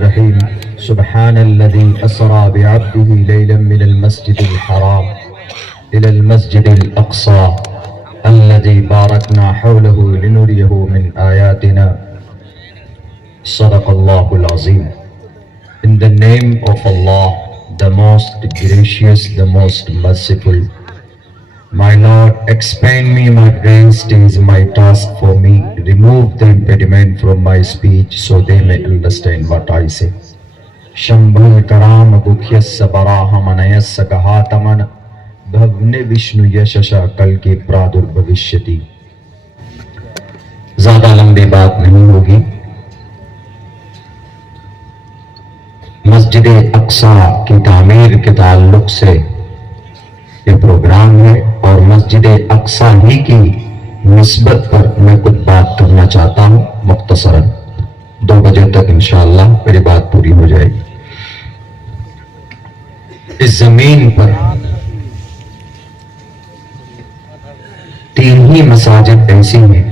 الرحيم سبحان الذي أسرى بعبده ليلا من المسجد الحرام إلى المسجد الأقصى الذي باركنا حوله لنريه من آياتنا صدق الله العظيم. In the name of Allah, the most gracious, the most merciful. My Lord, expand me my grace, it is my task for me. Remove the impediment from my speech so they may understand what I say. Shambhal Karam Gukhyasya Baraha Manayasya Kahataman Bhavne Vishnu Yashasha Kalki Pradur Bhavishyati. ज़्यादा लंबी बात नहीं होगी. मस्जिद अक्सा की तामीर के ताल्लुक से ये प्रोग्राम है और मस्जिद अक्सा ही की निस्बत पर मैं कुछ बात करना चाहता हूँ मुख्तसरन. 2 बजे तक इंशाअल्लाह मेरी बात पूरी हो जाएगी. इस जमीन पर 3 ही मसाजिद ऐसी हैं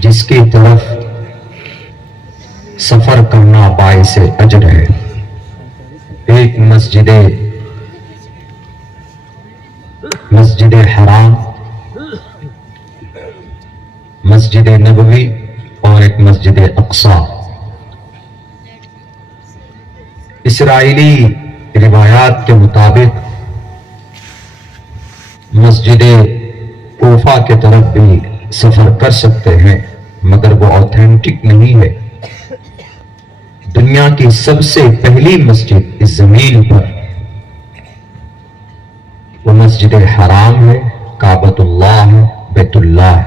जिसकी तरफ सफर करना बाइस अजर है. एक मस्जिद हराम, मस्जिद नबवी और एक मस्जिद अक्सा. इसराइली रिवायात के मुताबिक मस्जिद कोफा के तरफ भी सफर कर सकते हैं, मगर वो ऑथेंटिक नहीं है. दुनिया की सबसे पहली मस्जिद इस जमीन पर वो मस्जिद हराम है, काबतुल्लाह है, बैतुल्लाह है.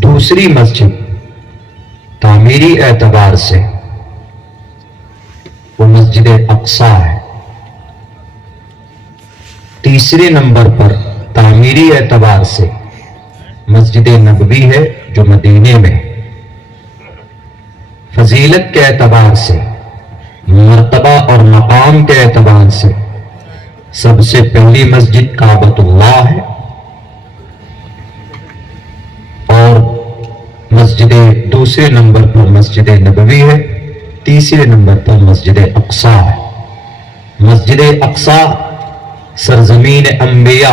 दूसरी मस्जिद तामीरी एतबार से वो मस्जिद अक्सा है. तीसरे नंबर पर तामीरी एतबार से मस्जिद नबवी है जो मदीने में. फजीलत के एतबार से, मर्तबा और मकाम के एतबार से सबसे पहली मस्जिद काबतुल्लाह है और दूसरे नंबर पर मस्जिद नबवी है, तीसरे नंबर पर मस्जिद अक्सा है. मस्जिद अक्सा सरजमीन अंबिया,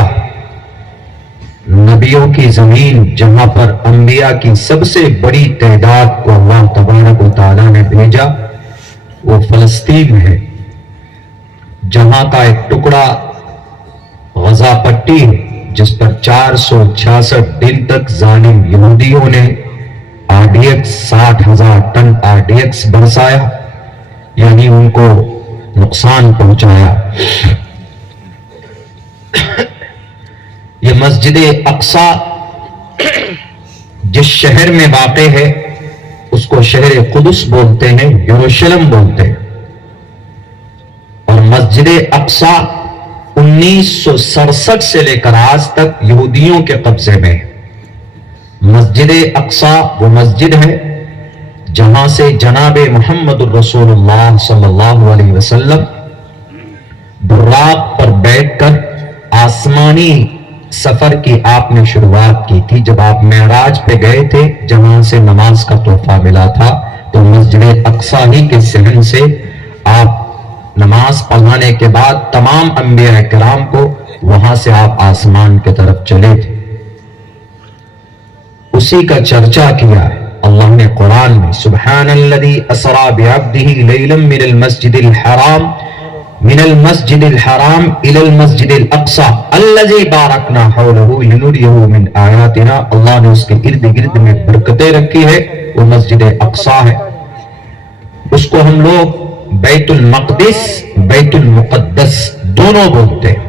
नबियों की जमीन, जहां पर अंबिया की सबसे बड़ी तादाद को अल्लाह तबारक व तआला ने भेजा, वो फलस्तीन है. जहां का एक टुकड़ा गजा पट्टी है जिस पर 466 दिन तक जालिम यहूदियों ने आरडीएक्स 60,000 टन आरडीएक्स बरसाया, यानी उनको नुकसान पहुंचाया. ये मस्जिद अक्सा जिस शहर में वाक़े है उसको शहर कुदस बोलते हैं, यरूशलेम बोलते हैं. और मस्जिद अक्सा 1967 से लेकर आज तक यहूदियों के कब्जे में है. मस्जिद अक्सा वो मस्जिद है जहां से जनाब मुहम्मद रसूलुल्लाह सल्लल्लाहु अलैहि वसल्लम बुर्राक पर बैठकर आसमानी सफर की आपने शुरुआत की थी. जब आप मेराज पे गए थे, जहां से नमाज का तोहफा मिला था, तो मस्जिद अक्सा ही के सहन से आप नमाज पढ़ाने के बाद तमाम अंबिया किराम को वहां से आप आसमान की तरफ चले थे. उसी का चर्चा किया है अल्लाह ने कुरान में. सुब्हानल्लज़ी असरा बिअब्दिही लैलन मिनल मस्जिदिल हराम इलल मस्जिदिल अक्सा अल्लज़ी बारकना हौलहु लिनुरियहु मिन आयातिना. अल्लाह ने उसके इर्द गिर्द में बरकतें रखी है, वो मस्जिद अक्सा है. उसको हम लोग बैतुल मक़दिस, बैतुल मुक़द्दस दोनों बोलते हैं.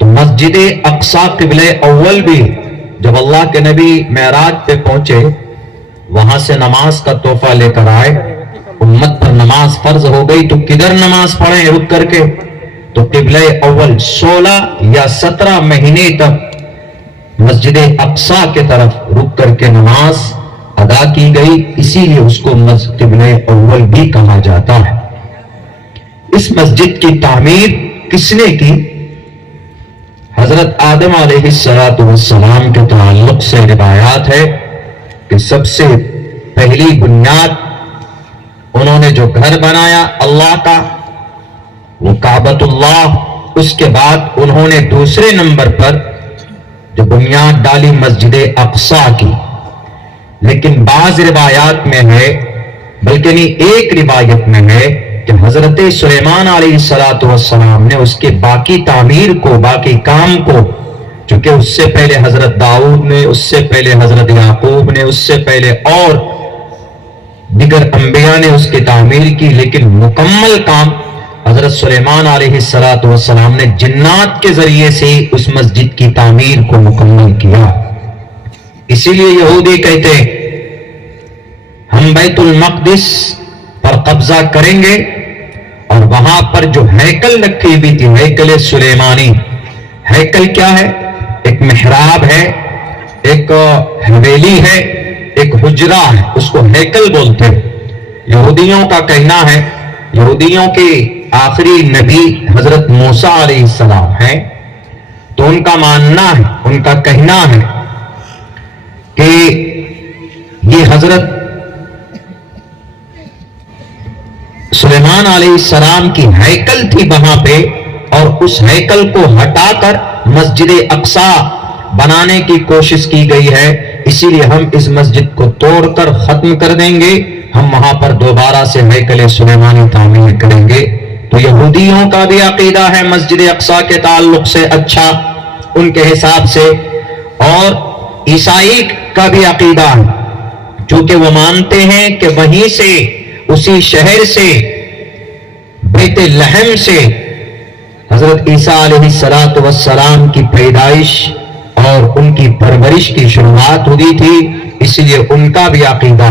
तो मस्जिद अक्सा क़िबले अव्वल भी, जब अल्लाह के नबी मेराज पे पहुंचे, वहां से नमाज का तोहफा लेकर आए, उम्मत पर नमाज फर्ज हो गई तो किधर नमाज पढ़े रुक करके, तो क़िबले अव्वल 16 या 17 महीने तक मस्जिद अक्सा के तरफ रुक करके नमाज अदा की गई. इसीलिए उसको मस्जिद क़िबले अव्वल भी कहा जाता है. इस मस्जिद की तामीर किसने की? हजरत आदम अलैहिस्सलातु वस्सलाम के ताल्लुक से रिवायात है कि सबसे پہلی بنیاد انہوں نے جو گھر بنایا اللہ کا وہ کعبۃ اللہ، اس کے بعد انہوں نے دوسرے نمبر پر جو بنیاد ڈالی مسجد اقصی کی. لیکن بعض روایات میں ہے، بلکہ نہیں ایک روایت میں ہے کہ حضرت سلیمان علیہ السلام نے اس کے باقی تعمیر کو، باقی کام کو، چونکہ اس سے پہلے حضرت داؤد نے، اس سے پہلے حضرت یعقوب نے، اس سے پہلے اور دیگر انبیاء نے اس کی تعمیر کی، لیکن مکمل کام حضرت سلیمان علیہ السلام نے جنات کے ذریعے سے اس مسجد کی تعمیر کو مکمل کیا. اسی لیے یہودی کہتے ہیں ہم بیت المقدس پر قبضہ کریں گے، اور وہاں پر جو ہیکل رکھی ہوئی تھی، ہیکل سلیمانی. ہیکل کیا ہے؟ ایک محراب ہے، ایک حویلی ہے، ایک حجرہ ہے، اس کو ہیکل بولتے ہیں. یہودیوں کا کہنا ہے، یہودیوں کے آخری نبی حضرت موسیٰ علیہ السلام ہیں، تو ان کا ماننا ہے، ان کا کہنا ہے کہ یہ حضرت سلیمان علیہ السلام کی ہیکل تھی وہاں پہ، اور اس ہیکل کو ہٹا کر مسجد اقصی بنانے کی کوشش کی گئی ہے. اسی لیے ہم اس مسجد کو توڑ کر ختم کر دیں گے، ہم وہاں پر دوبارہ سے ہیکل سلیمانی تعمیر کریں گے. تو یہودیوں کا بھی عقیدہ ہے مسجد اقصی کے تعلق سے اچھا ان کے حساب سے، اور عیسائی کا بھی عقیدہ ہے، چونکہ وہ مانتے ہیں کہ وہیں سے، اسی شہر سے، بیت لحم سے حضرت عیسیٰ علیہ السلام کی پیدائش اور ان کی پرورش کی شروعات ہوئی تھی. اس لیے ان کا بھی عقیدہ.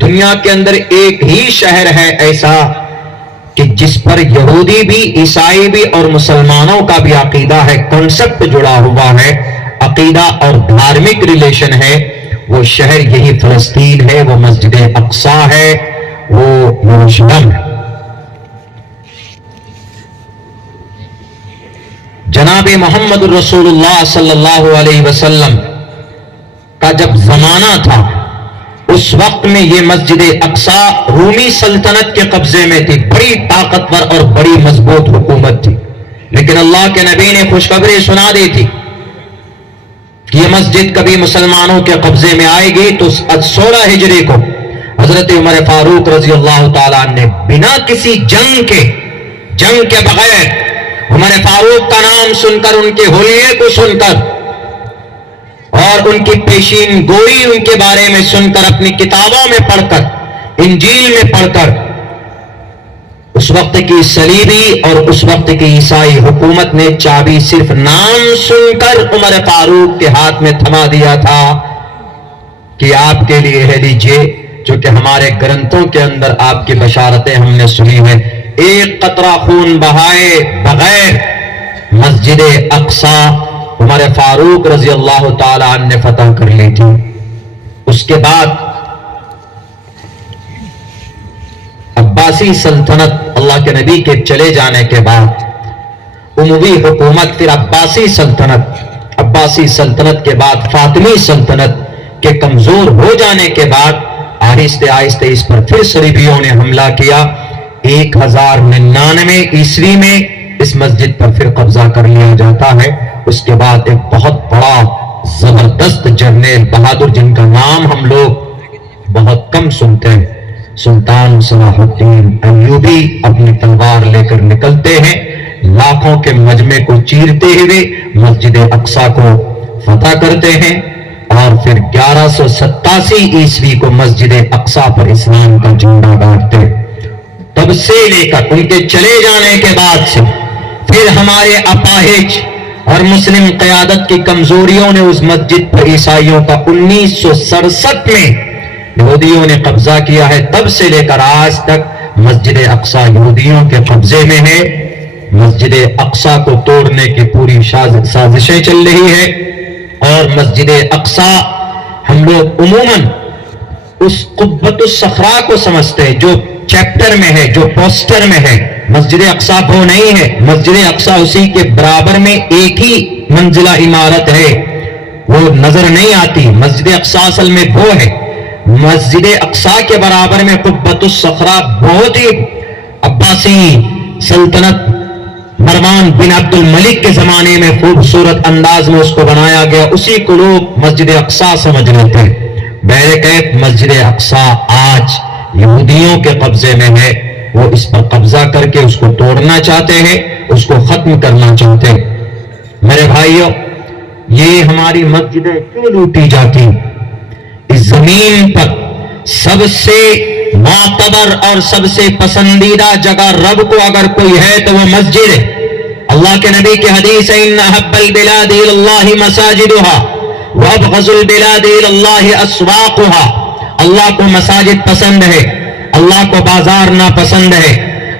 دنیا کے اندر ایک ہی شہر ہے ایسا کہ جس پر یہودی بھی، عیسائی بھی اور مسلمانوں کا بھی عقیدہ ہے، کنسپٹ جڑا ہوا ہے، عقیدہ اور دھارمک ریلیشن ہے. وہ شہر یہی فلسطین ہے، وہ مسجد اقصی ہے، وہ یروشلم ہے. جناب محمد رسول اللہ صلی اللہ علیہ وسلم کا جب زمانہ تھا، اس وقت میں یہ مسجد اقصی رومی سلطنت کے قبضے میں تھی. بڑی طاقتور اور بڑی مضبوط حکومت تھی. لیکن اللہ کے نبی نے خوشخبری سنا دی تھی کہ یہ مسجد کبھی مسلمانوں کے قبضے میں آئے گی. تو 16 ہجری کو حضرت عمر فاروق رضی اللہ تعالیٰ نے بنا کسی جنگ کے بغیر، عمر فاروق کا نام سن کر، ان کے حلیے کو سن کر اور ان کی پیشین گوئی ان کے بارے میں سن کر، اپنی کتابوں میں پڑھ کر، انجیل میں پڑھ کر، اس وقت کی صلیبی اور اس وقت کی عیسائی حکومت نے چابی صرف نام سن کر عمر فاروق کے ہاتھ میں تھما دیا تھا کہ آپ کے لیے ہے، لیجئے، چونکہ ہمارے گرنتھوں کے اندر آپ کی بشارتیں ہم نے سنی ہیں. ایک قطرہ خون بہائے بغیر مسجد اقصی عمر فاروق رضی اللہ تعالیٰ عنہ نے فتح کر لی تھی. اس کے بعد عباسی سلطنت، اللہ کے نبی کے چلے جانے کے بعد اموی حکومت، پھر عباسی سلطنت کے بعد فاطمی سلطنت کے کمزور ہو جانے کے بعد آہستہ آہستہ اس پر پھر صلیبیوں نے حملہ کیا. 1099 عیسوی میں اس مسجد پر پھر قبضہ کر لیا جاتا ہے. اس کے بعد ایک بہت بڑا زبردست جرنیل بہادر، جن کا نام ہم لوگ بہت کم سنتے ہیں، سلطان صلاح الدین ایوبی، اپنی تلوار لے کر نکلتے ہیں، لاکھوں کے مجمع کو چیرتے ہوئے مسجد اقصی کو فتح کرتے ہیں، اور پھر 1187 عیسوی کو مسجد اقصی پر اسلام کا جھنڈا گاڑتے. تب سے لے کر ان کے چلے جانے کے بعد سے پھر ہمارے اپاہج اور مسلم قیادت کی کمزوریوں نے اس مسجد پر عیسائیوں کا 1967 میں یہودیوں نے قبضہ کیا ہے. تب سے لے کر آج تک مسجد اقصی یہودیوں کے قبضے میں ہے. مسجد اقصی کو توڑنے کی پوری سازشیں چل رہی ہے، اور مسجد اقصی ہم لوگ عموماً اس قبۃ الصخرا کو سمجھتے ہیں جو چیپٹر میں ہے، جو پوسٹر میں ہے. مسجد اقصی وہ نہیں ہے. مسجد اقصی اسی کے برابر میں ایک ہی منزلہ عمارت ہے، وہ نظر نہیں آتی. مسجد اقصی اصل میں وہ ہے مسجد اقصی کے برابر میں قبۃ الصخرہ بہت ہی عباسی سلطنت مروان بن عبد الملک کے زمانے میں خوبصورت انداز میں اس کو بنایا گیا، اسی کو لوگ مسجد اقصی سمجھ لیتے ہیں۔ بہرکیف مسجد اقصی آج یہودیوں کے قبضے میں ہے، وہ اس پر قبضہ کر کے اس کو توڑنا چاہتے ہیں، اس کو ختم کرنا چاہتے ہیں۔ میرے بھائیوں، یہ ہماری مسجدیں کیوں لوٹی جاتی؟ اس زمین پر سب سے معتبر اور سب سے پسندیدہ جگہ رب کو اگر کوئی ہے تو وہ مسجد ہے۔ اللہ کے نبی کی حدیث ہے ان احب البلاد الى اللہ مساجدها وابغض البلاد الى اللہ اسواقها۔ اللہ کو مساجد پسند ہے، اللہ کو بازار ناپسند ہے۔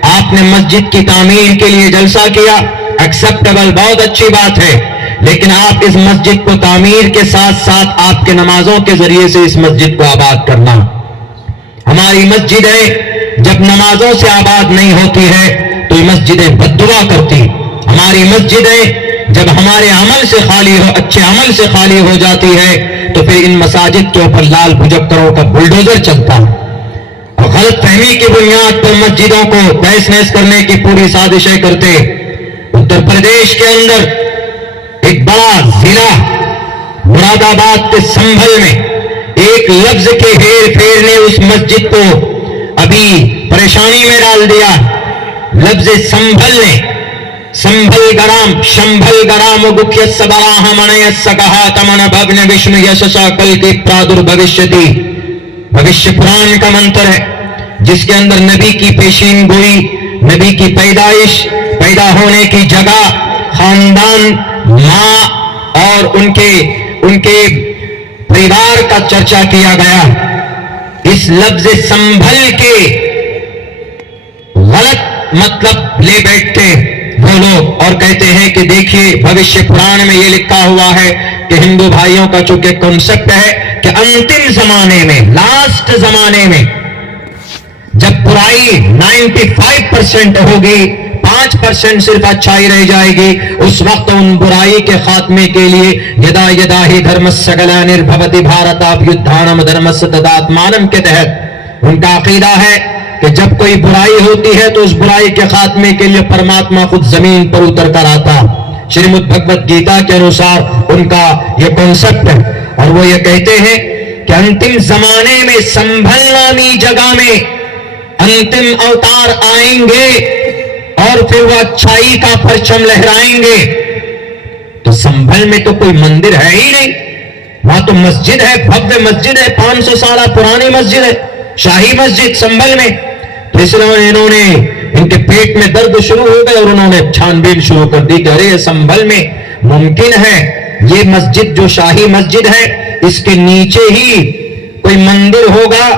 آپ نے مسجد کی تعمیر کے لیے جلسہ کیا، ایکسپٹیبل، بہت اچھی بات ہے، لیکن آپ اس مسجد کو تعمیر کے ساتھ ساتھ آپ کے نمازوں کے ذریعے سے اس مسجد کو آباد کرنا۔ ہماری مسجدیں جب نمازوں سے آباد نہیں ہوتی ہے تو یہ مسجدیں بد دعا کرتی۔ ہماری مسجدیں جب ہمارے عمل سے خالی ہو، اچھے عمل سے خالی ہو جاتی ہے تو پھر ان مساجد کے اوپر لال پروجیکٹروں کا بلڈوزر چلتا ہے، اور غلط فہمی کی بنیاد پر مسجدوں کو تہس نہس کرنے کی پوری سازشیں کرتے۔ اتر پردیش کے اندر ایک بڑا ضلع مراد آباد کے سنبھل میں ایک لفظ کے ہیر پھیر نے اس مسجد کو ابھی پریشانی میں ڈال دیا۔ لفظ سنبھل نے، سنبھل گرام، شمبھل گرام گکھیس براہ منیس کہا تمن بھگن وشنو یشسا کل کی پرادر بھوشیتی۔ بھوشیہ پران کا منتر ہے جس کے اندر نبی کی پیشین گوئی، نبی کی پیدائش، پیدا ہونے کی جگہ، خاندان، ماں اور ان کے پریوار کا چرچا کیا گیا۔ اس لفظ سنبھل کے غلط مطلب لے بیٹھتے وہ لوگ اور کہتے ہیں کہ دیکھیے بھوشیہ پران میں یہ لکھا ہوا ہے کہ ہندو بھائیوں کا چونکہ کنسپٹ ہے کہ انتم زمانے میں، لاسٹ زمانے میں جب برائی 95% ہوگی، 5% صرف اچھائی رہ جائے گی، اس وقت ان برائی کے خاتمے کے لیے یدا یدا ہی دھرمس گلانربھوتی بھارتابھیدھانم دھرمس تداتمانم کے تحت ان کا عقیدہ ہے کہ جب کوئی برائی ہوتی ہے تو اس برائی کے خاتمے کے لیے پرماتما خود زمین پر اتر کر آتا۔ شریمد بھگوت گیتا کے انوسار ان کا یہ کنسپٹ ہے، اور وہ یہ کہتے ہیں کہ انتم زمانے میں سنبھل نامی جگہ میں انتم اوتار آئیں گے اور پھر وہ اچھائی کا پرچم لہرائیں گے۔ تو سنبھل میں تو کوئی مندر ہے ہی نہیں، وہاں تو مسجد ہے، بھویہ مسجد ہے، 500 سالہ پرانی مسجد ہے، شاہی مسجد سنبھل میں۔ تو اس لیے انہوں نے، ان کے پیٹ میں درد شروع ہو گئے اور انہوں نے چھان بین شروع کر دی کہ ارے سنبھل میں ممکن ہے یہ مسجد جو شاہی مسجد ہے اس کے نیچے ہی کوئی مندر ہوگا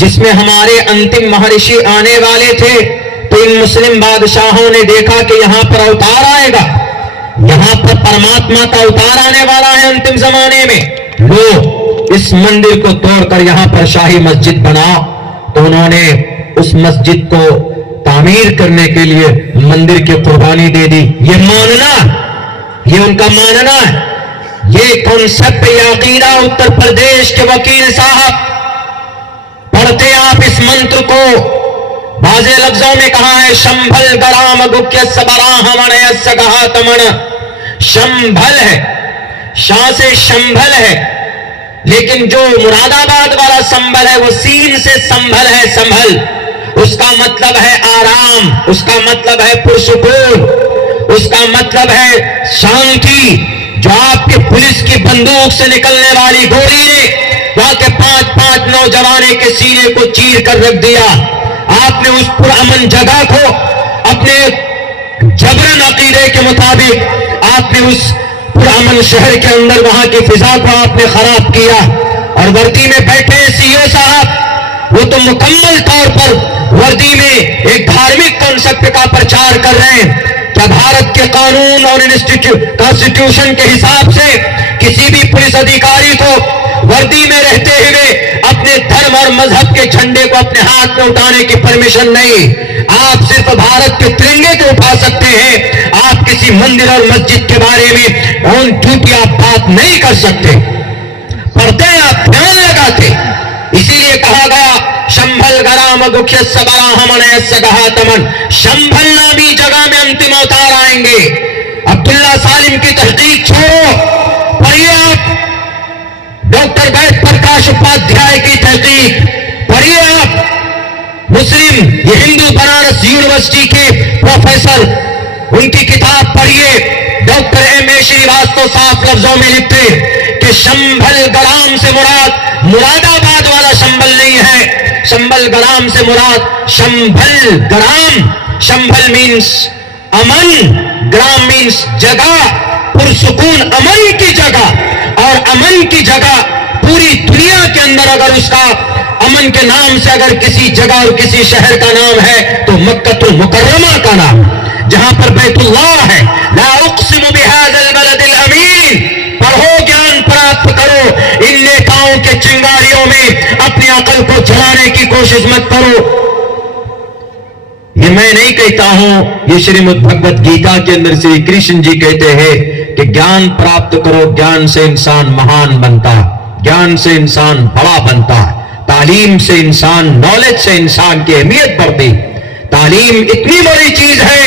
جس میں ہمارے انتم مہرشی آنے والے تھے۔ تو ان مسلم بادشاہوں نے دیکھا کہ یہاں پر اوتار آئے گا، یہاں پر پرماتما کا اوتار آنے والا ہے انتم زمانے میں، لو اس مندر کو توڑ کر یہاں پر شاہی مسجد بناؤ۔ تو انہوں نے اس مسجد کو تعمیر کرنے کے لیے مندر کی قربانی دے دی۔ یہ ماننا، یہ ان کا ماننا ہے، یہ کنسپٹ، یہ عقیدہ اتر پردیش کے وکیل صاحب پڑھتے آپ اس منتر کو، واضح لفظوں میں کہا ہے شمبھل گرام گکھیس براہ منیس کہا تمن۔ شمبھل ہے، شاہ سے شمبھل ہے، لیکن جو مراد آباد والا سنبھل ہے وہ سین سے سنبھل ہے، سنبھل اس کا مطلب ہے آرام، اس کا مطلب ہے پرسکون، اس کا مطلب ہے شانتی۔ جو آپ کے پولیس کی بندوق سے نکلنے والی گولی نے وہاں کے 5 نوجوانے کے سینے کو چیر کر رکھ دیا، آپ نے اس پرامن جگہ کو اپنے جبرن عقیدے کے مطابق آپ نے اس پرامن شہر کے اندر وہاں کی فضا کو آپ نے خراب کیا۔ اور وردی میں بیٹھے سی او صاحب وہ تو مکمل طور پر وردی میں ایک دھارمک کنسپٹ کا پرچار کر رہے ہیں۔ کیا بھارت کے قانون اور کانسٹیٹیوشن کے حساب سے کسی بھی پولیس ادھیکاری کو وردی میں رہتے ہوئے اپنے دھرم اور مذہب کے جھنڈے کو اپنے ہاتھ میں اٹھانے کی پرمیشن نہیں؟ آپ صرف بھارت کے ترنگے کو اٹھا سکتے ہیں، آپ کسی مندر اور مسجد کے بارے میں اون ٹوٹی آپ بات نہیں کر سکتے۔ پڑھتے ہیں آپ، دھیان لگاتے، اسی बलराम गुख्यस्य बराहमनयस्य गहातमन, शंभल नामी जगह में अंतिम अवतार आएंगे। अब्दुल्ला सालिम की तहकीक छोड़ो, पढ़िए आप डॉक्टर वैद प्रकाश उपाध्याय की तहकीक, पढ़िए आप मुस्लिम हिंदू बनारस यूनिवर्सिटी के प्रोफेसर, उनकी किताब पढ़िए। Doctor M.A. श्रीवास्तव साफ लफ्जों में लिखते कि शंभल गराम से मुराद मुरादाबाद वाला शंभल नहीं है, शंभल गराम से मुराद शंभल ग्राम। शंभल मीन्स अमन, ग्राम मीन्स जगह, पुरसुकून अमन की जगह। और अमन की जगह पूरी दुनिया के अंदर अगर उसका अमन के नाम से अगर किसी जगह और किसी शहर का नाम है तो मक्कतुल मुकर्रमा का नाम, जहां पर बैतुल्लाह है। ला उक़्सिमु बिहाज़ल बलदिल अमीन, पढ़ो, ज्ञान प्राप्त करो। इन नेताओं के चिंगारियों में अपनी अकल को जलाने की कोशिश मत करो। ये मैं नहीं कहता हूं, ये श्रीमद् भगवत गीता के अंदर श्री कृष्ण जी कहते हैं कि ज्ञान प्राप्त करो, ज्ञान से इंसान महान बनता, ज्ञान से इंसान बड़ा बनता, तालीम से इंसान, नॉलेज से इंसान की अहमियत बढ़ती। तालीम इतनी बड़ी चीज है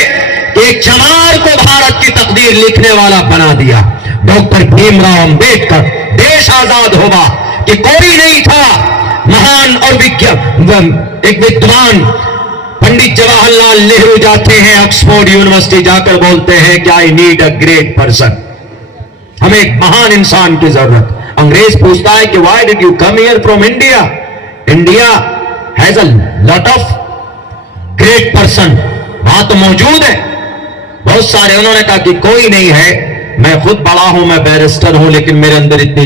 कि एक चमार को भारत की तकदीर लिखने वाला बना दिया। डॉक्टर भीमराव अंबेडकर, देश आजाद हुआ कि कोई नहीं था महान और एक विद्वान। पंडित जवाहरलाल नेहरू जाते हैं ऑक्सफोर्ड यूनिवर्सिटी, जाकर बोलते हैं कि I need a great person, हमें एक महान इंसान की जरूरत। अंग्रेज पूछता है कि why did you come here from India? India has a lot of great person, वहां तो मौजूद है बहुत सारे। उन्होंने कहा कि कोई नहीं है, मैं खुद बड़ा हूं, मैं बैरिस्टर हूं, लेकिन मेरे अंदर इतनी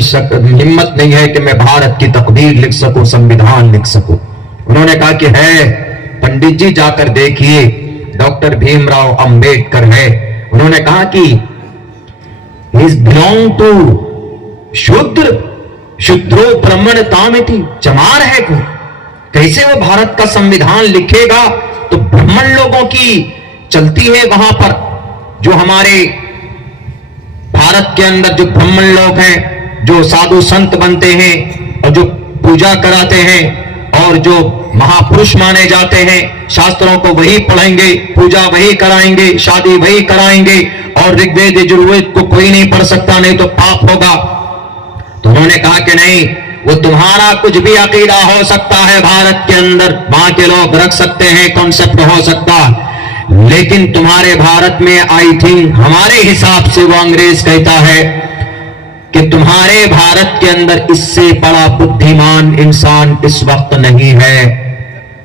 हिम्मत नहीं है कि मैं भारत की तकदीर लिख सकूं, संविधान लिख सकूं। उन्होंने कहा कि है पंडित जी, जाकर देखिए, डॉक्टर भीमराव अंबेडकर है। उन्होंने कहा कि ही बिलोंग टू शूद्र, शूद्रो ब्राह्मण तामिति, चमार है कोई, कैसे वो भारत का संविधान लिखेगा? तो ब्राह्मण लोगों की चलती है वहां पर, जो हमारे भारत के अंदर जो ब्राह्मण लोग हैं, जो साधु संत बनते हैं और जो पूजा कराते हैं और जो महापुरुष माने जाते हैं, शास्त्रों को वही पढ़ेंगे, पूजा वही कराएंगे, शादी वही कराएंगे, और ऋग्वेद यजुर्वेद को कोई नहीं पढ़ सकता, नहीं तो पाप होगा। तो उन्होंने कहा कि नहीं, वो तुम्हारा कुछ भी अकीदा हो सकता है भारत के अंदर, वहां के लोग रख सकते हैं, कॉन्सेप्ट हो सकता है, लेकिन तुम्हारे भारत में आई थिंक हमारे हिसाब से वो अंग्रेज कहता है कि तुम्हारे भारत के अंदर इससे बड़ा बुद्धिमान इंसान इस वक्त नहीं है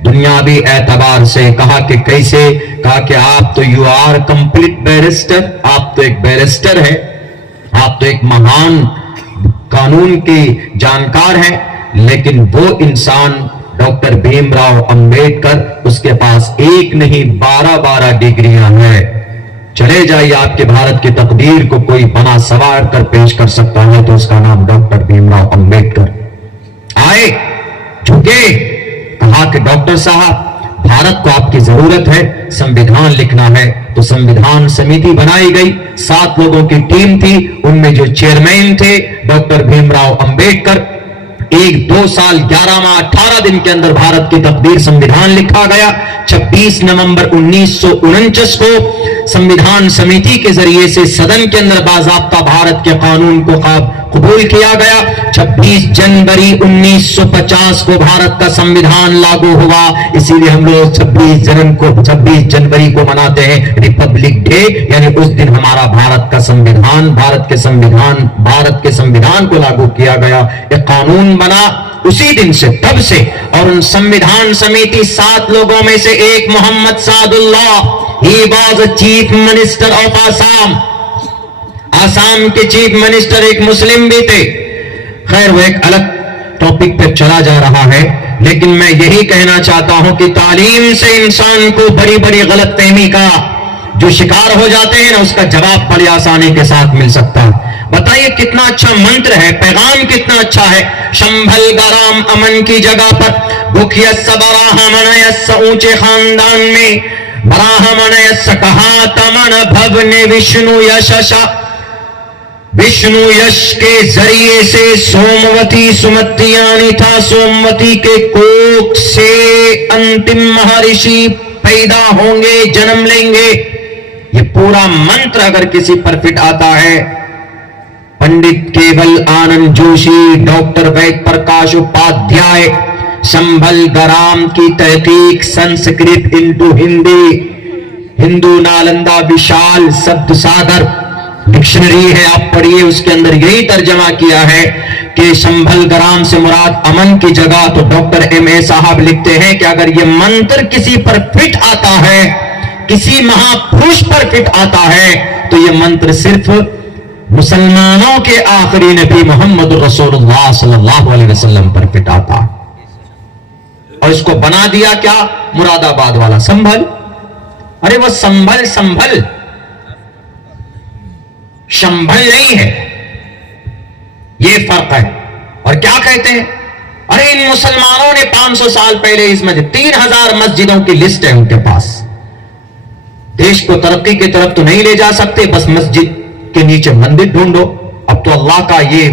दुनियावी एतबार से। कहा कि कैसे? कहा कि आप तो यू आर कंप्लीट बैरिस्टर, आप तो एक बैरिस्टर है, आप तो एक महान कानून के जानकार हैं, लेकिन वो इंसान डॉक्टर भीमराव अंबेडकर, उसके पास एक नहीं 12 डिग्रियां हैं। चले जाइए, आपके भारत की तकदीर को कोई बना सवार कर पेश कर सकता है तो उसका नाम डॉक्टर भीमराव अंबेडकर। आए, झुके, कहा कि डॉक्टर साहब भारत को आपकी जरूरत है, संविधान लिखना है। तो संविधान समिति बनाई गई, 7 लोगों की टीम थी, उनमें जो चेयरमैन थे डॉक्टर भीमराव अंबेडकर। 1-2 साल 11 माह 18 दिन के अंदर भारत की तकदीर संविधान लिखा गया। 26 नवंबर 1949 को संविधान समिति के जरिए से सदन के अंदर बाज़ाब्ता भारत के कानून को कबूल किया गया। 26 जनवरी 1950 को भारत का संविधान लागू हुआ। इसीलिए हम लोग 26 जनवरी को मनाते हैं रिपब्लिक डे, यानी उस दिन हमारा भारत के संविधान को लागू किया गया, एक कानून बना उसी दिन से, तब से। और उन संविधान समिति 7 लोगों में से एक Mohammad Saadullah, he was chief minister of Assam, Assam के चीफ मिनिस्टर एक मुस्लिम भी थे। खैर वो एक अलग टॉपिक पर चला जा रहा है, लेकिन मैं यही कहना चाहता हूं कि तालीम से इंसान को बड़ी बड़ी गलतफहमी का जो शिकार हो जाते हैं ना, उसका जवाब बड़ी आसानी के साथ मिल सकता है। बताइए कितना अच्छा मंत्र है, पैगाम कितना अच्छा है। शंभल गराम, अमन की जगह पर, भुखियस बराहमनयस, ऊंचे खानदान में, बराहमनयस कहा तमन भवने विष्णु यशसा, विष्णु यश के जरिए से सोमवती सुमतियानी था, सोमवती के कोख से अंतिम महर्षि पैदा होंगे, जन्म लेंगे। ये पूरा मंत्र अगर किसी पर फिट आता है, पंडित केवल आनंद जोशी, डॉक्टर वेद प्रकाश उपाध्याय, संभल गराम की तहकीक संस्कृत इंटू हिंदी, हिंदू नालंदा विशाल शब्द सागर डिक्शनरी है, आप पढ़िए, उसके अंदर यही तर्जमा किया है कि संभल गराम से मुराद अमन की जगह। तो डॉक्टर एम.ए. साहब लिखते हैं कि अगर ये मंत्र किसी पर फिट आता है, किसी महापुरुष पर फिट आता है, तो ये मंत्र सिर्फ मुसलमानों के आखिरी नबी मोहम्मद रसूलुल्लाह सल्लल्लाहु अलैहि वसल्लम पर फिट आता। और इसको बना दिया क्या? मुरादाबाद वाला संभल। अरे वो संभल संभल शंभल नहीं है, ये फर्क है। और क्या कहते हैं? अरे इन मुसलमानों ने 500 साल पहले इस मस्जिद, 3000 मस्जिदों की लिस्ट है उनके पास। देश को तरक्की की तरफ तो नहीं ले जा सकते, बस मस्जिद के नीचे मंदिर ढूंढो। अब तो अल्लाह का ये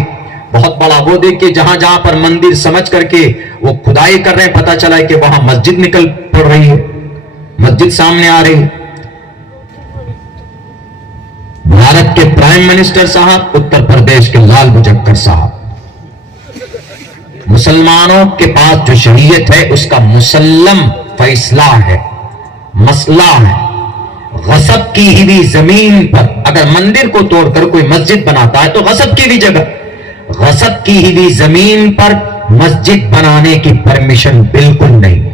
बहुत बड़ा वो देखिए, जहां जहां पर मंदिर समझ करके वो खुदाई कर रहे हैं, पता चला है कि वहां मस्जिद निकल पड़ रही है, मस्जिद सामने आ रही है। भारत के प्राइम मिनिस्टर साहब, उत्तर प्रदेश के लाल मुजफ्फर साहब, मुसलमानों के पास जो शरीयत है उसका मुसल्लम फैसला है, मसला है। गसब की हुई जमीन पर अगर मंदिर को तोड़कर कोई मस्जिद बनाता है तो गसब की भी जगह, गसब की हुई जमीन पर मस्जिद बनाने की परमिशन बिल्कुल नहीं।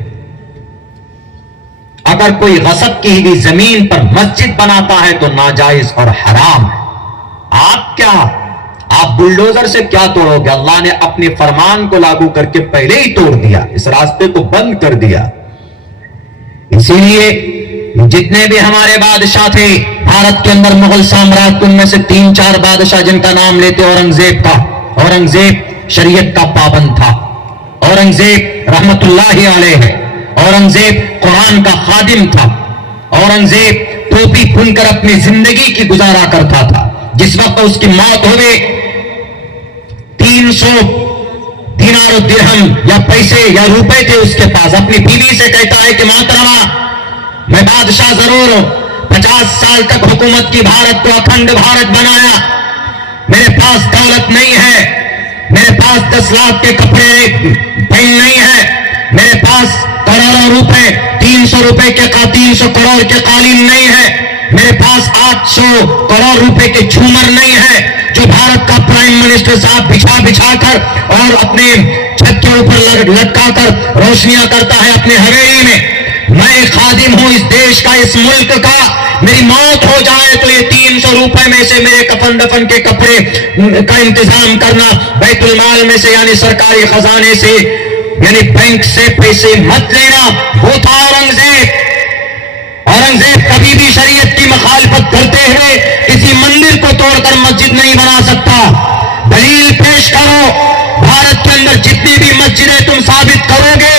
अगर कोई गसब की हुई जमीन पर मस्जिद बनाता है तो नाजायज और हराम है। आप क्या, आप बुलडोजर से क्या तोड़ोगे? अल्लाह ने अपने फरमान को लागू करके पहले ही तोड़ दिया, इस रास्ते को बंद कर दिया। इसीलिए जितने भी हमारे बादशाह थे भारत के अंदर, मुगल साम्राज्य, उनमें से 3-4 बादशाह जिनका नाम लेते, औरंगजेब का, औरंगजेब शरीयत का पाबंद था, औरंगजेब रहमतुल्लाहि अलैह है, औरंगजेब कुरान का खादिम था, औरंगजेब टोपी बुनकर अपनी जिंदगी की गुजारा करता था। जिस वक्त उसकी मौत हो गई, 300 दिनार और दिरहम या पैसे या रुपए थे उसके पास। अपनी बीवी से कहता है कि मोहतरमा, मैं बादशाह जरूर हूं, 50 साल तक हुकूमत की, भारत को अखंड भारत बनाया, मेरे पास दौलत नहीं है, मेरे पास 10 लाख के कपड़े पेन नहीं है, मेरे पास करोड़ों रुपए, 300 रुपए के 300 करोड़ के कालीन नहीं है, मेरे पास 800 करोड़ रुपए के झूमर नहीं है जो भारत का प्राइम मिनिस्टर साहब बिछा बिछा कर और अपने छत के ऊपर लटका कर रोशनियां करता है अपने हवेली में। मैं खादिम हूं इस देश का, इस मुल्क का, मेरी मौत हो जाए तो ये 300 रुपए में से मेरे कफन दफन के कपड़े का इंतजाम करना, बैतुल माल में से यानी सरकारी खजाने से, यानी बैंक से पैसे मत लेना। वो था औरंगजेब। औरंगजेब कभी भी शरीयत की मुखालफत करते हुए किसी मंदिर को तोड़कर मस्जिद नहीं बना सकता। दलील पेश करो, भारत के अंदर जितनी भी मस्जिदें तुम साबित करोगे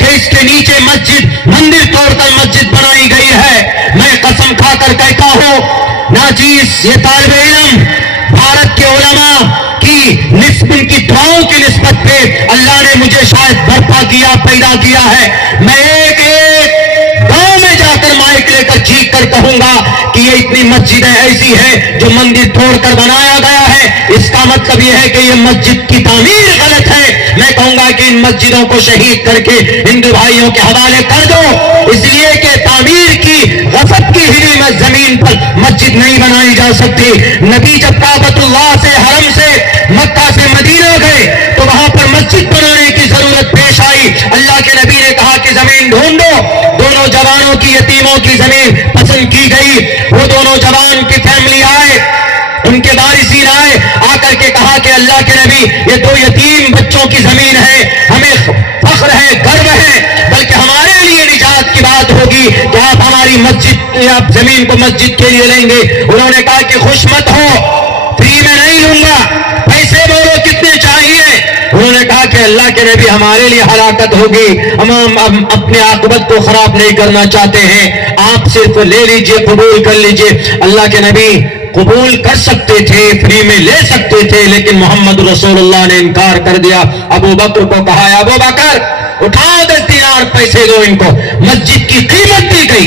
कि इसके नीचे मस्जिद, मंदिर तोड़कर मस्जिद बनाई गई है, मैं कसम खाकर कहता हूं, नाचीज ये तालिब इल्म भारत के उलमा की निस्बत की दुआओं की निस्बत पे अल्लाह ने मुझे शायद बर्पा किया, पैदा किया है। मैं एक गांव में जाकर माइक लेकर चीख कर कहूंगा कि ये इतनी मस्जिदें ऐसी हैं जो मंदिर तोड़कर बनाया गया है, इसका मतलब ये है कि ये मस्जिद की तामीर गलत है। मैं कहूंगा कि इन मस्जिदों को शहीद करके हिंदू भाइयों के हवाले कर दो, इसलिए कि तामीर की गसब की हुई जमीन पर मस्जिद नहीं बनाई जा सकती। नबी जब काबतुल्लाह से, हरम से, मक्का से मदीना गए तो वहां पर मस्जिद बनाने की जरूरत पेश आई। अल्लाह के नबी ने कहा कि जमीन ढूंढो। दोनों जवानों की, यतीमों की जमीन पसंद की गई। वो दोनों जवान की फैमिली आए, उनके वारिसीन आए, आकर के कहा कि अल्लाह के नबी, ये 2 यतीम बच्चों की जमीन है, हमें फख्र है, गर्व है, बल्कि हमारे लिए निजात की बात होगी कि आप हमारी मस्जिद, आप जमीन को मस्जिद के लिए लेंगे। उन्होंने कहा कि खुश मत हो, फ्री में नहीं लूंगा, पैसे बोलो कितने चाहिए। उन्होंने कहा कि अल्लाह के नबी, हमारे लिए हलाकत होगी, हम अपने आकबत को खराब नहीं करना चाहते हैं, आप सिर्फ ले लीजिए, कबूल कर लीजिए। अल्लाह के नबी कबूल कर सकते थे, फ्री में ले सकते थे, लेकिन मोहम्मद रसूलुल्लाह ने इनकार कर दिया। अबू बकर को कहा, अबू बकर उठाओ 10 दिनार पैसे दो इनको। मस्जिद की कीमत दी गई,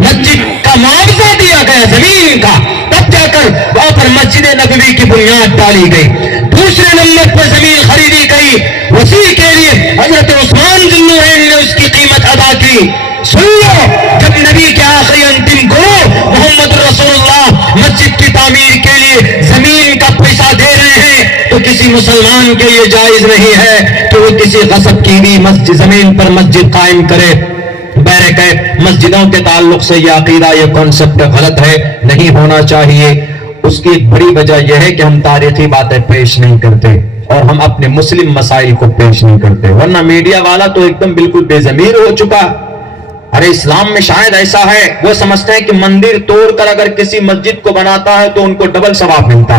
मस्जिद का मुआवजा दिया गया जमीन का, तब जाकर वहां पर मस्जिद नबवी की बुनियाद डाली गई। दूसरे नंबर पर जमीन खरीदी गई उसी के लिए हजरत उस्मान जुन्नूरैन ने उसकी कीमत अदा की। सुन लो, जब नबी के आखिरी अंतिम गुरु मोहम्मद रसूलुल्लाह मस्जिद की तामीर के लिए जमीन का पैसा दे रहे हैं तो किसी मुसलमान के लिए जायज नहीं है कि वो किसी गसब की भी मस्जिद जमीन पर मस्जिद कायम करे। बैरकैफ मस्जिदों के ताल्लुक से यह अकीदा, यह कॉन्सेप्ट गलत है, नहीं होना चाहिए। उसकी एक बड़ी वजह यह है कि हम तारीखी बातें पेश नहीं करते और हम अपने मुस्लिम मसाइल को पेश नहीं करते, वरना मीडिया वाला तो एकदम बिल्कुल बेजमीर हो चुका। अरे इस्लाम में शायद ऐसा है, वो समझते हैं कि मंदिर तोड़कर अगर किसी मस्जिद को बनाता है तो उनको डबल सवाब मिलता,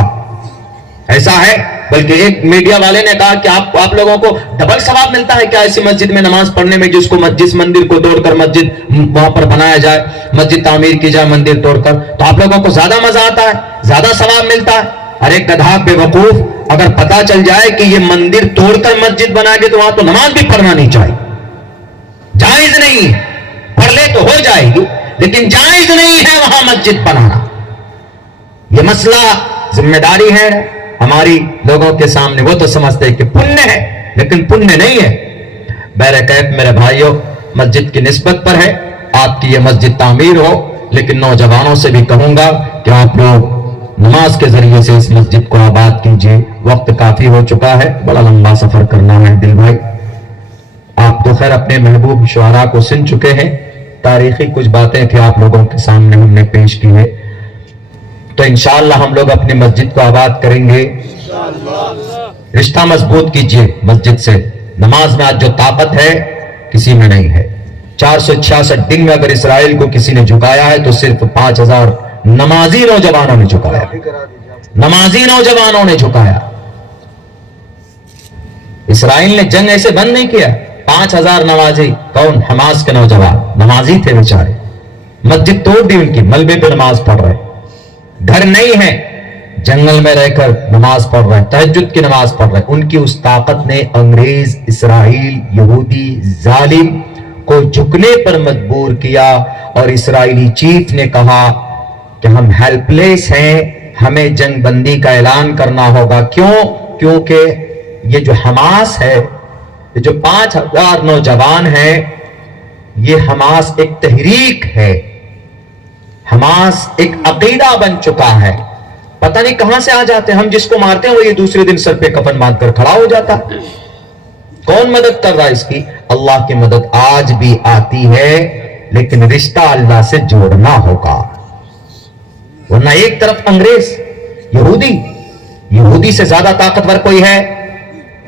ऐसा है। बल्कि एक मीडिया वाले ने कहा कि आप लोगों को डबल सवाब मिलता है क्या ऐसी मस्जिद में नमाज पढ़ने में, जिस मंदिर को तोड़कर मस्जिद वहां पर बनाया जाए, मस्जिद तामीर की जाए मंदिर तोड़कर, तो आप लोगों को ज्यादा मजा आता है, ज्यादा सवाब मिलता है। अरे गधा बेवकूफ, अगर पता चल जाए कि ये मंदिर तोड़कर मस्जिद बना के तो वहां तो नमाज भी पढ़ना नहीं चाहिए, जायज नहीं, पढ़ ले तो हो जाएगी, लेकिन जायज नहीं है वहां मस्जिद बनाना। ये मसला जिम्मेदारी है हमारी लोगों के सामने। वो तो समझते हैं कि पुण्य है, लेकिन पुण्य नहीं है। बैरकैफ मेरे भाइयों, मस्जिद की निस्बत पर है आपकी ये मस्जिद तामीर हो, लेकिन नौजवानों से भी कहूंगा कि आप लोग नमाज के जरिए से इस मस्जिद को आबाद कीजिए। वक्त काफी हो चुका है, बड़ा लंबा सफर करना है दिल भाई। आप तो खैर अपने महबूब शुआरा को सुन चुके हैं, तारीखी कुछ बातें थी आप लोगों के सामने हमने पेश की है, तो इंशाअल्लाह हम लोग अपनी मस्जिद को आबाद करेंगे। रिश्ता मजबूत कीजिए मस्जिद से। नमाज में आज जो ताकत है किसी में नहीं है। 466 दिन में अगर इसराइल को किसी ने झुकाया है तो सिर्फ 5000 नमाजी नौजवानों ने झुकाया, नमाजी नौजवानों ने झुकाया। इसराइल ने जंग ऐसे बंद नहीं किया। 5000 नमाजी, कौन? हमास के नौजवान नमाजी थे बेचारे, मस्जिद तोड़ दी उनकी, मलबे पे नमाज पढ़ रहे, घर नहीं है, जंगल में रहकर नमाज पढ़ रहे, तहज्जुद की नमाज पढ़ रहे। उनकी उस ताकत ने अंग्रेज, इसराइल, यहूदी जालिम को झुकने पर मजबूर किया और इसराइली चीफ ने कहा कि हम हेल्पलेस हैं, हमें जंग बंदी का ऐलान करना होगा। क्यों? क्योंकि ये जो हमास है, ये जो 5000 नौजवान हैं, ये हमास एक तहरीक है, हमास एक अकीदा बन चुका है। पता नहीं कहां से आ जाते हैं, हम जिसको मारते हैं वो ये दूसरे दिन सर पे कफन बांधकर खड़ा हो जाता। कौन मदद कर रहा है इसकी? अल्लाह की मदद आज भी आती है, लेकिन रिश्ता अल्लाह से जोड़ना होगा। वरना एक तरफ अंग्रेज, यहूदी से ज्यादा ताकतवर कोई है?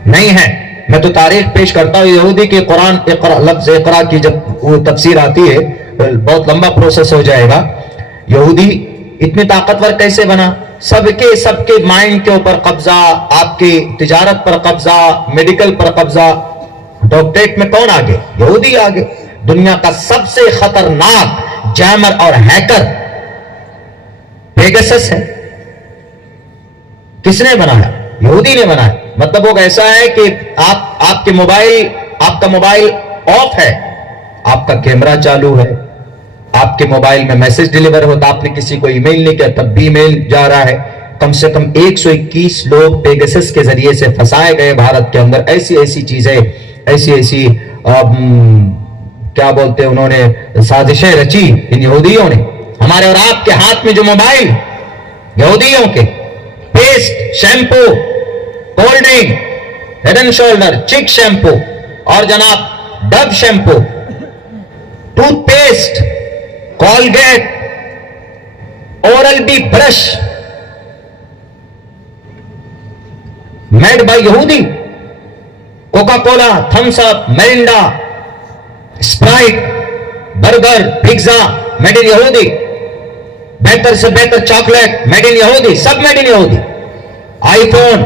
नहीं है। मैं तो तारीख पेश करता हूं, यहूदी के कुरान लफ्ज इक़रा की जब वो तफसीर आती है, बहुत लंबा प्रोसेस हो जाएगा। यहूदी इतने ताकतवर कैसे बना? सबके माइंड के ऊपर कब्जा, आपकी तिजारत पर कब्जा, मेडिकल पर कब्जा। डॉक्टरेट में कौन आगे? यहूदी आगे। दुनिया का सबसे खतरनाक जैमर और हैकर पेगासस है। किसने बनाया? यहूदी ने बनाया। मतलब वो ऐसा है कि आपका मोबाइल ऑफ है, आपका कैमरा चालू है, आपके मोबाइल में मैसेज डिलीवर होता, आपने किसी को ईमेल नहीं किया तब भी ईमेल जा रहा है। कम से कम 121 लोग पेगासस के जरिए से फंसाए गए भारत के अंदर। ऐसी चीजें, ऐसी क्या बोलते हैं, उन्होंने साजिशें रची इन यहूदियों ने। हमारे और आपके हाथ में जो मोबाइल, यहूदियों के, paste, shampoo, cold drink, head and shoulder, Chik shampoo और जनाब Dove shampoo, toothpaste, Colgate, Oral B brush, made by यहूदी। Coca Cola, Thums Up, Mirinda, Sprite, burger, pizza made in यहूदी। बेहतर से बेहतर चॉकलेट मेड इन यहूदी, सब मेड इन यहूदी। IPhone,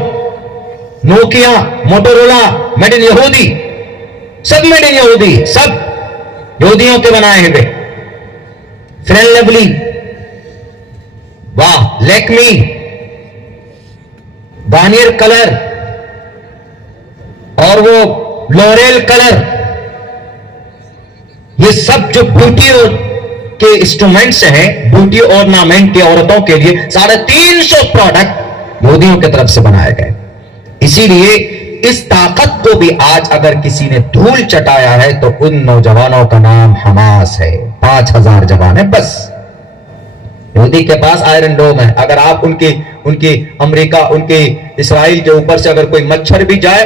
Nokia, Motorola made in यहूदी, सब मेड इन यहूदी, सब यहूदियों के बनाए हुए। फेयर लवली, वाह, लैक्मी, गार्नियर कलर और वो लोरेल कलर, یہ سب جو بیوٹی کے انسٹرومنٹس ہیں، بیوٹی اورنامنٹ کی عورتوں کے لیے 350 پروڈکٹ یہودیوں کی طرف سے بنائے گئے. اسی لیے اس طاقت کو بھی آج اگر کسی نے دھول چٹایا ہے تو ان نوجوانوں کا نام حماس ہے. 5000 جوان ہیں بس. یہودی کے پاس آئرن ڈوم ہے. اگر آپ ان کی امریکہ، ان کے اسرائیل کے اوپر سے اگر کوئی مچھر بھی جائے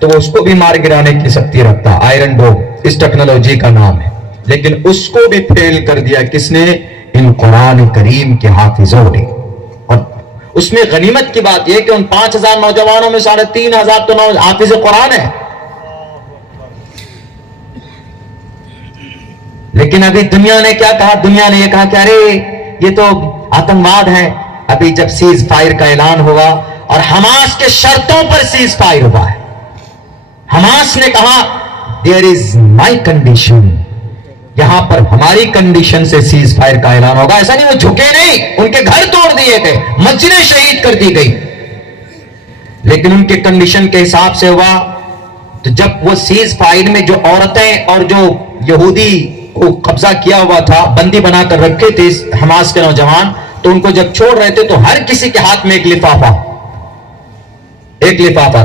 تو وہ اس کو بھی مار گرانے کی شکتی رکھتا. آئرن ڈوم اس ٹیکنالوجی کا نام ہے. لیکن اس کو بھی فیل کر دیا کس نے؟ ان قرآن کریم کے حافظوں نے. اور اس میں غنیمت کی بات یہ کہ ان 5000 نوجوانوں میں 3500 تو حافظ قرآن ہے. لیکن ابھی دنیا نے کیا کہا؟ دنیا نے یہ کہا کہ ارے یہ تو آتنکواد ہے. ابھی جب سیز فائر کا اعلان ہوا اور حماس کے شرطوں پر سیز فائر ہوا ہے، حماس نے کہا دیر از مائی کنڈیشن، یہاں پر ہماری کنڈیشن سے سیز فائر کا اعلان ہوگا. ایسا نہیں، وہ جھکے نہیں، ان کے گھر توڑ دیے گئے، مسجدیں شہید کر دی گئی، لیکن ان کے کنڈیشن کے حساب سے ہوا. تو جب وہ سیز فائر میں جو عورتیں اور جو یہودی کو قبضہ کیا ہوا تھا، بندی بنا کر رکھے تھے حماس کے نوجوان، تو ان کو جب چھوڑ رہے تھے تو ہر کسی کے ہاتھ میں ایک لفافہ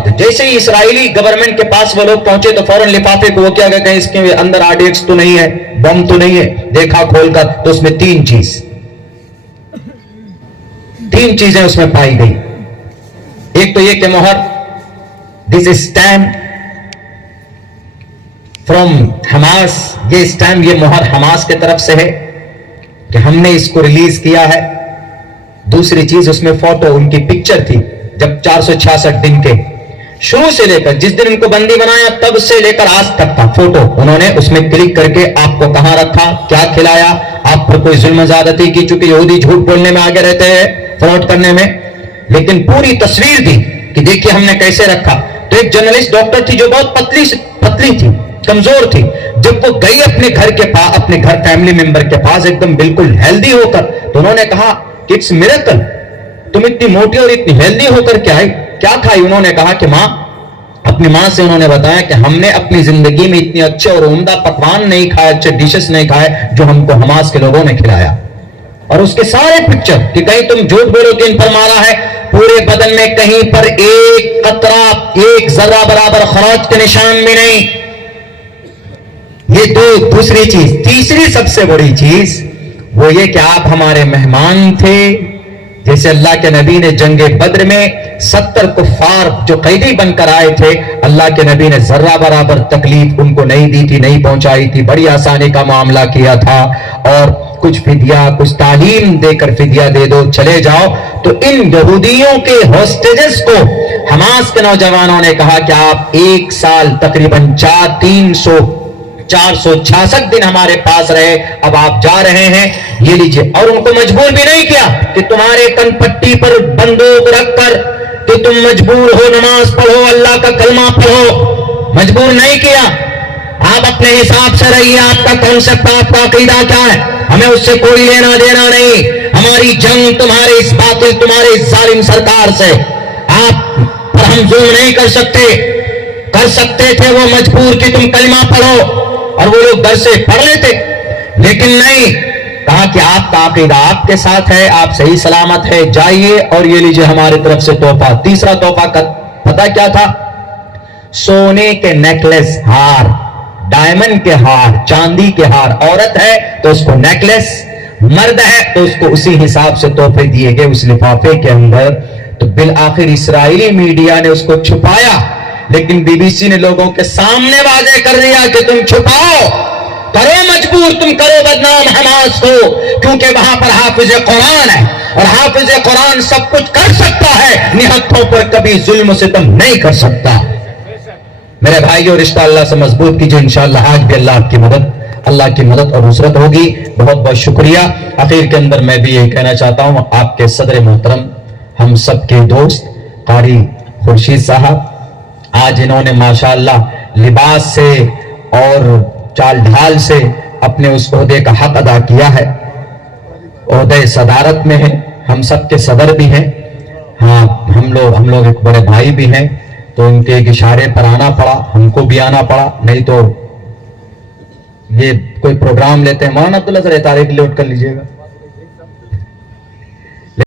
تھا. جیسے ہی اسرائیلی گورنمنٹ کے پاس وہ لوگ پہنچے تو فوراً لفافے کو وہ کیا کہتے ہیں، اس کے اندر RDX تو نہیں ہے، بم تو نہیں ہے. دیکھا کھول کر تو اس میں تین چیزیں اس میں پائی گئی. ایک تو یہ کہ مہر، دس اسٹیمپ فرام حماس، یہ اسٹیمپ، یہ مہر حماس کے طرف سے ہے کہ ہم نے اس کو ریلیز کیا ہے. دوسری چیز اس میں فوٹو، ان کی پکچر تھی جب 466 دن کے شروع سے لے کر جس دن ان کو بندی بنایا تب سے لے کر آج تک کا فوٹو انہوں نے اس میں کلک کر کے آپ کو کہاں رکھا، کیا کھلایا، آپ پر کوئی ظلم زیادتی کی، چونکہ یہودی جھوٹ بولنے میں آگے رہتے ہیں، فراڈ کرنے میں، لیکن پوری تصویر دی کہ دیکھیے ہم نے کیسے رکھا. تو ایک جرنلسٹ ڈاکٹر تھی جو بہت پتلی تھی، کمزور تھی. جب وہ گئی اپنے گھر کے پاس، اپنے گھر فیملی ممبر کے پاس ایک دم بالکل ہیلدی ہو کر، تو انہوں نے کہا کہ اٹس میریکل، تم اتنی موٹی اور اتنی ہیلدی ہو کر کیا کھائی؟ انہوں نے کہا کہ ماں، اپنی ماں سے انہوں نے بتایا کہ ہم نے اپنی زندگی میں اتنے اچھے اور عمدہ پکوان نہیں کھائے، اچھے ڈشز نہیں کھائے جو ہم کو حماس کے لوگوں نے کھلایا. اور اس کے سارے پکچر کہ کہیں تم جھوٹ بولو کہ ان پر مارا ہے، پورے بدن میں کہیں پر ایک قطرہ، ایک ذرہ برابر خراج کے نشان بھی نہیں. یہ دوسری چیز. تیسری سب سے بڑی چیز وہ یہ کہ آپ ہمارے مہمان تھے. جیسے اللہ کے نبی نے جنگ بدر میں 70 کفار جو قیدی بن کر آئے تھے، اللہ کے نبی نے ذرہ برابر تکلیف ان کو نہیں دی تھی، نہیں پہنچائی تھی، بڑی آسانی کا معاملہ کیا تھا. اور کچھ فدیہ، کچھ تعلیم دے کر فدیہ دے دو، چلے جاؤ. تو ان یہودیوں کے ہوسٹیجز کو حماس کے نوجوانوں نے کہا کہ آپ ایک سال تقریباً 466 دن ہمارے پاس رہے، اب آپ جا رہے ہیں، یہ لیجئے. اور ان کو مجبور بھی نہیں کیا کہ تمہارے کن پٹی پر بندوق رکھ کر کہ تم مجبور ہو نماز پڑھو، اللہ کا کلمہ پڑھو، مجبور نہیں کیا. آپ اپنے حساب سے رہیے، آپ کا کنسپٹ، آپ کا عقیدہ کیا ہے، ہمیں اس سے کوئی لینا دینا نہیں. ہماری جنگ تمہارے اس باطل، تمہارے اس ظالم سرکار سے. آپ پر ہم ظلم نہیں کر سکتے. کر سکتے تھے وہ مجبور کہ تم کلمہ پڑھو، اور وہ لوگ گھر سے پڑھ لیتے، لیکن نہیں. کہا کہ آپ کا عقیدہ آپ کے ساتھ ہے، آپ صحیح سلامت ہے، جائیے اور یہ لیجیے ہماری طرف سے تحفہ. تیسرا تحفہ کا پتہ کیا تھا؟ سونے کے نیکلس، ہار، ڈائمنڈ کے ہار، چاندی کے ہار. عورت ہے تو اس کو نیکلس، مرد ہے تو اس کو اسی حساب سے تحفے دیے گئے اس لفافے کے اندر. تو بالآخر اسرائیلی میڈیا نے اس کو چھپایا، لیکن BBC نے لوگوں کے سامنے واضح کر دیا کہ تم چھپاؤ، کرو مجبور، تم کرو بدنام حماس کو، کیونکہ وہاں پر حافظ قرآن ہے، اور حافظ قرآن سب کچھ کر سکتا ہے، نہتوں پر کبھی ظلم و ستم نہیں کر سکتا. میرے بھائیو، رشتہ اللہ سے مضبوط کیجئے، انشاءاللہ آج بھی اللہ کی مدد اور نصرت ہوگی. بہت بہت شکریہ. اخیر کے اندر میں بھی یہی کہنا چاہتا ہوں، آپ کے صدر محترم، ہم سب کے دوست قاری خورشید صاحب، آج انہوں نے ماشاءاللہ لباس سے اور چال ڈھال سے اپنے اس عہدے کا حق ادا کیا ہے. عہدے صدارت میں ہیں، ہم سب کے صدر بھی ہیں. ہاں، ہم لوگ ایک بڑے بھائی بھی ہیں، تو ان کے ایک اشارے پر آنا پڑا، ہم کو بھی آنا پڑا، نہیں تو یہ کوئی پروگرام لیتے ہیں، مولانا عبداللہ ذرا تاریخ نوٹ کر لیجئے گا.